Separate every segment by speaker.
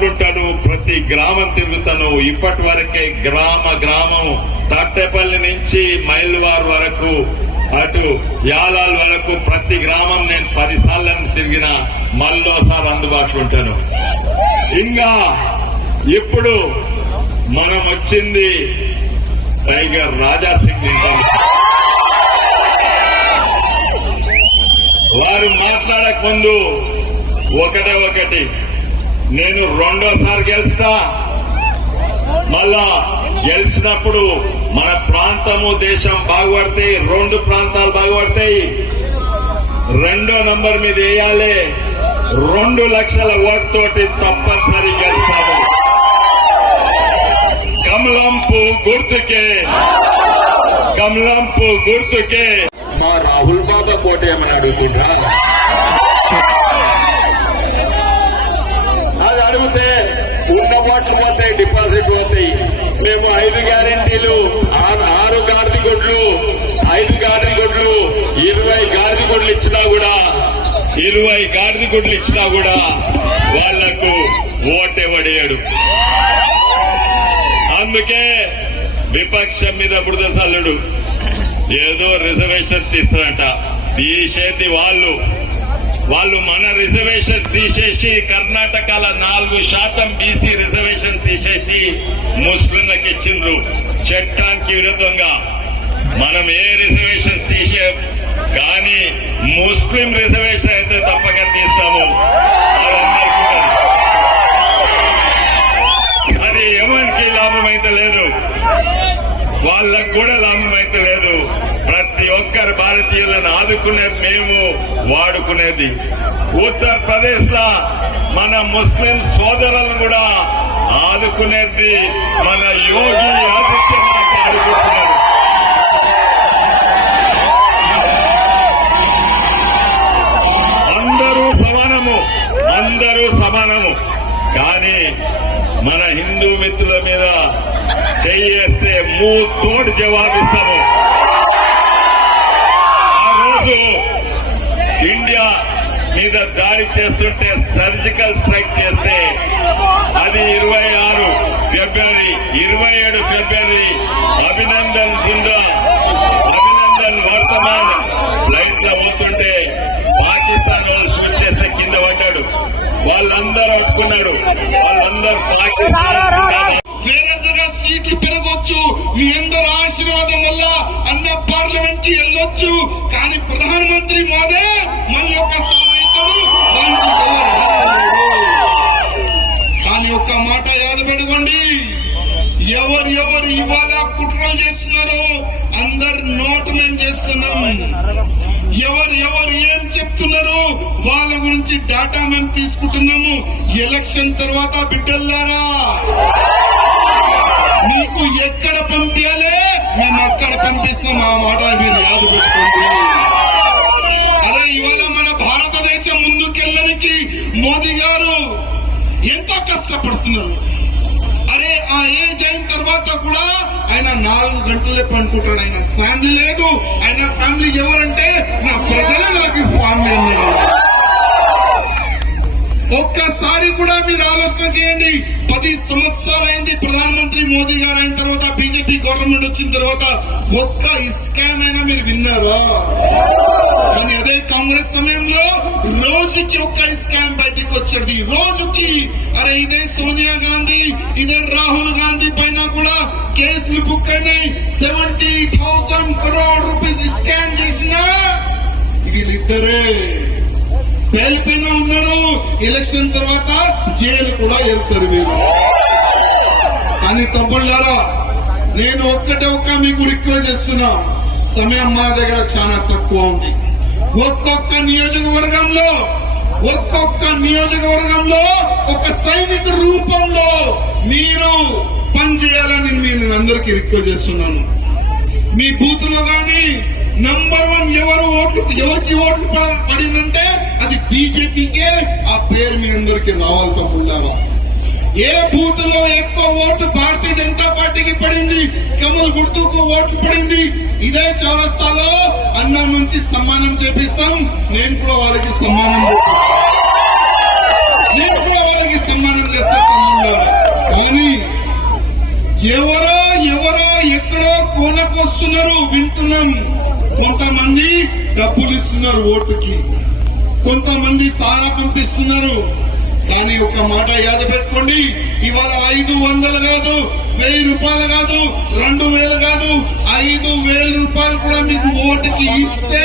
Speaker 1: అందుబాటులో ప్రతి గ్రామం తిరుగుతాను. ఇప్పటి వరకే గ్రామ గ్రామం తట్టెపల్లి నుంచి మైల్వార్ వరకు అటు యాలాల్ వరకు ప్రతి గ్రామం నేను పదిసార్లను తిరిగిన మళ్ళోసారి అందుబాటులో ఉంటాను. ఇంకా ఇప్పుడు మనం వచ్చింది టైగర్ రాజాసింగ్ వారు మాట్లాడక ముందు ఒకటే ఒకటి. నేను రెండోసారి గెలుస్తా. మళ్ళా గెలిచినప్పుడు మన ప్రాంతము దేశం బాగుపడతాయి రెండు ప్రాంతాలు బాగుపడతాయి. రెండో నంబర్ మీద వేయాలి. రెండు లక్షల ఓటుతోటి తప్పనిసరి గెలుస్తాము కమలంపు గుర్తుకే. కమలంపు గుర్తుకే. మా రాహుల్ బాబా కోట ఏమని అడుగుతుంటా ఉన్న పోతాయి డిపాజిట్ పోతాయి. మేము ఐదు గ్యారెంటీలు ఆరు ఆరు గాడిద గుడ్లు ఐదు గాడిద గుడ్లు ఇరవై గాడిద గుడ్లు ఇచ్చినా కూడా ఇరవై గాడిద గుడ్లు ఇచ్చినా కూడా వాళ్ళకు ఓటెవడేయడు అందుకే విపక్షం మీద బురద సల్లుడు ఏదో రిజర్వేషన్ తీస్తారంట. తీసేది వాళ్ళు వాళ్ళు మన రిజర్వేషన్ తీసేసి కర్ణాటకలో నాలుగు శాతం బీసీ రిజర్వేషన్ తీసేసి ముస్లింలకు ఇచ్చిండ్రు. చట్టానికి విరుద్ధంగా మనం ఏ రిజర్వేషన్ తీసే కానీ ముస్లిం రిజర్వేషన్ అయితే తప్పక తీస్తాము. మరి ఎవరికి లాభం అయితే లేదు? వాళ్ళకు కూడా లాభం అయితే లేదు. ప్రతి ఒక్కరు భారతీయులను ఆదుకునేది మేము వాడుకునేది. ఉత్తరప్రదేశ్లో మన ముస్లిం సోదరులను కూడా ఆదుకునేది మన యోగి ఆదిత్యనాథ్ ఆదుకుంటున్నారు అందరూ సమానము అందరూ సమానము. కానీ మన హిందూ మిత్రుల మీద చెయ్యేస్తే మూ తోడు జవాబిస్తాము. మీద దాడి చేస్తుంటే సర్జికల్ స్ట్రైక్ చేస్తే అది ఇరవై ఆరు ఫిబ్రవరి ఇరవై ఏడు ఫిబ్రవరి అభినందన్ బృందా అభినందన్ వర్తమాన్ ఫ్లైట్లో పోతుంటే పాకిస్తాన్ వాళ్ళు షూట్ చేస్తే కింద పడ్డాడు. వాళ్ళందరూ అట్టుకున్నారు వాళ్ళందరూ పాకిస్తాన్
Speaker 2: వేరే సీట్లు పెరగొచ్చు. మీ అందరి ఆశీర్వాదం వల్ల అన్న పార్లమెంట్కి వెళ్ళొచ్చు. కానీ ప్రధానమంత్రి మోదే మళ్ళీ ఒకసారి అవుతాడు దాని యొక్క మాట యాదపెట్టుకోండి ఎవరు ఎవరు ఇవాళ కుట్ర చేస్తున్నారో అందరు నోటు మేము చేస్తున్నాం. ఎవరు ఎవరు ఏం చెప్తున్నారో వాళ్ళ గురించి డాటా మేము తీసుకుంటున్నాము. ఎలక్షన్ తర్వాత బిడ్డల్లారా. మీకు ఎక్కడ పంపించాలి? మేము అక్కడ పంపిస్తాం. ఆ మాట మీరు యాద పెట్టుకోండి. కష్టపడుతున్నారు. అరే ఆ ఏజ్ అయిన తర్వాత కూడా ఆయన నాలుగు గంటలే పనుకుంటాడు. ఆయన ఫ్యామిలీ లేదు. ఆయన ఫ్యామిలీ ఎవరంటే నా ప్రజలు నాకు ఫ్యామిలీ ఒక్కసారి కూడా మీరు ఆలోచన చేయండి. పది సంవత్సరాలైంది ప్రధానమంత్రి మోదీ గారు అయిన తర్వాత బీజేపీ గవర్నమెంట్ వచ్చిన తర్వాత ఒక్క ఇస్కామ్ అయినా మీరు విన్నారా? కాంగ్రెస్ సమయంలో రోజుకి ఒక్క స్కామ్ బయటికి వచ్చేది. రోజుకి అరే ఇదే సోనియా గాంధీ ఇదే రాహుల్ గాంధీ పైన కూడా కేసులు బుక్ అయినాయి. Seventy thousand crore rupees scam చేసిన వీళ్ళిద్దరే. పేలిపోయిన ఉన్నారు. ఎలక్షన్ తర్వాత జైలు కూడా వెళ్తారు మీరు కానీ తమ్ముళ్ళారా నేను ఒక్కటే ఒక్క మీకు రిక్వెస్ట్ చేస్తున్నా. సమయం మా దగ్గర చాలా తక్కువ ఉంది. ఒక్కొక్క నియోజకవర్గంలో ఒక్కొక్క నియోజకవర్గంలో ఒక సైనిక రూపంలో మీరు పనిచేయాలని నేను అందరికీ రిక్వెస్ట్ చేస్తున్నాను. మీ బూత్లో కానీ నంబర్ వన్ ఎవరు ఓట్లు ఎవరికి ఓట్లు పడ- పడిందంటే అది బీజేపీకే ఆ పేరు మీ అందరికి రావాలి తమ్ముళ్ళారా ఏ బూత్లో ఎక్కువ ఓటు భారతీయ జనతా పార్టీకి పడింది కమల్ గుర్తుకు ఓట్లు పడింది ఇదే చౌరస్తాలో అన్న నుంచి సమ్మానం చేపిస్తాం. నేను కూడా వాళ్ళకి సమ్మానం నేను కూడా వాళ్ళకి సమ్మానం చేస్తా కానీ ఎవరో ఎవరో ఎక్కడో కోనకొస్తున్నారు. వింటున్నాం. కొంతమంది డబ్బులు ఇస్తున్నారు ఓటుకి. కొంతమంది సారా పంపిస్తున్నారు. కానీ ఒక మాట యాద పెట్టుకోండి. ఇవాళ ఐదు వందలు కాదు వెయ్యి రూపాయలు కాదు రెండు వేలు వేల రూపాయలు కూడా మీకు ఓటుకి ఇస్తే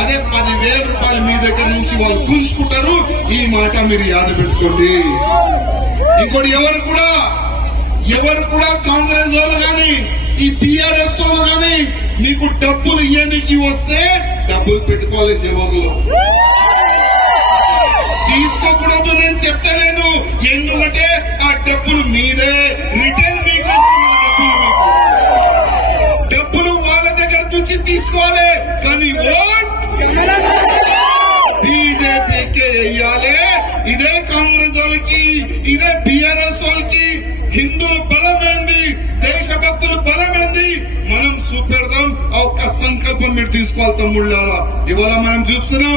Speaker 2: అదే పది వేల రూపాయలు మీ దగ్గర నుంచి వాళ్ళు కూల్చుకుంటారు ఈ మాట మీరు యాద పెట్టుకోండి. ఇంకోటి ఎవరు కూడా ఎవరు కూడా కాంగ్రెస్ వాళ్ళు కానీ ఈ టిఆర్ఎస్ వాళ్ళు కానీ మీకు డబ్బులు ఇవ్వడానికి వస్తే డబ్బులు పెట్టుకోవాలి జేబులో తీసుకోకూడదు నేను చెప్తలేను ఎందుకంటే ఆ డబ్బులు మీదే. రిటర్న్ తీసుకోవాలి. కానీ ఓట్ బీజేపీకే వేయాలి. ఇదే కాంగ్రెస్ వాళ్ళకి ఇదే బిఆర్ఎస్ వాళ్ళకి. హిందువుల బలమైంది? దేశభక్తుల బలమైంది? మనం చూపెడదాం. ఆ ఒక్క సంకల్పం మీరు తీసుకోవాలి తమ్ముళ్ళారా? ఇవాళ మనం చూస్తున్నాం.